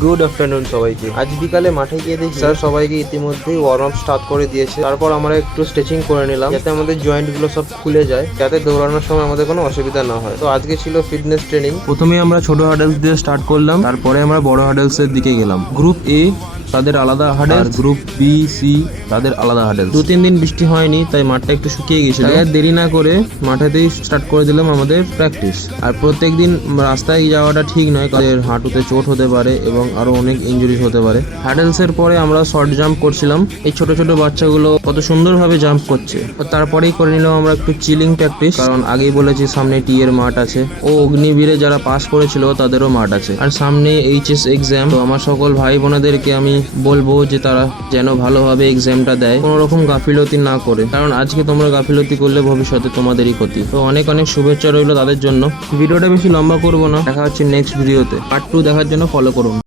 Good afternoon সবাইকে। আজ বিকালে মাঠে গিয়ে দেখি স্যার সবাইকে ইতিমধ্যেই ওয়ার্ম আপ স্টার্ট করে দিয়েছে। তারপর আমরা একটু স্ট্রেচিং করে নিলাম যাতে আমাদের জয়েন্ট গুলো সব খুলে যায়, যাতে দৌড়ানোর সময় আমাদের কোনো অসুবিধা না হয়। তো আজকে ছিল ফিটনেস ট্রেনিং। প্রথমে আমরা ছোট হার্ডেলস দিয়ে স্টার্ট করলাম, তারপরে আমরা বড় হার্ডেলস এর দিকে গেলাম। গ্রুপ এ তাদের আলাদা হার্ডেল, গ্রুপ বি সি তাদের আলাদা হার্ডেল। 2-3 দিন বৃষ্টি হয়নি, তাই মাঠটা একটু শুকিয়ে গেছিল। তাই আর দেরি না করে মাঠেতেই স্টার্ট করে দিলাম আমাদের প্র্যাকটিস। আর প্রত্যেকদিন রাস্তায় যাওয়াটা ঠিক নয়, কারণ হাঁটুতে চোট হতে পারে এবং আরো অনেক ইনজুরিজ হতে পারে। হার্ডেলস এর পরে আমরা শর্ট জাম্প করছিলাম। এই ছোট ছোট বাচ্চাগুলো কত সুন্দরভাবে জাম্প করছে। তারপরেই করে নিলাম আমরা একটু চিলিং প্র্যাকটিস, কারণ আগেই বলেছি সামনে টি এর মাঠ আছে ও অগ্নিবীরে যারা পাস করেছিল তাদেরও মাঠ আছে। আর সামনে এইচএস এক্সাম, তো আমার সকল ভাই বোনেদেরকে আমি বলবো যে তারা যেন ভালোভাবে এক্সামটা দেয়, কোনো রকম গাফিলতি না করে, কারণ আজকে তোমরা গাফিলতি করলে ভবিষ্যতে তোমাদেরই ক্ষতি। তো অনেক অনেক শুভেচ্ছা রইলো তাদের জন্য। ভিডিওটা বেশি লম্বা করবো না, দেখা হচ্ছে নেক্সট ভিডিওতে। পার্ট 2 দেখার জন্য ফলো করুন।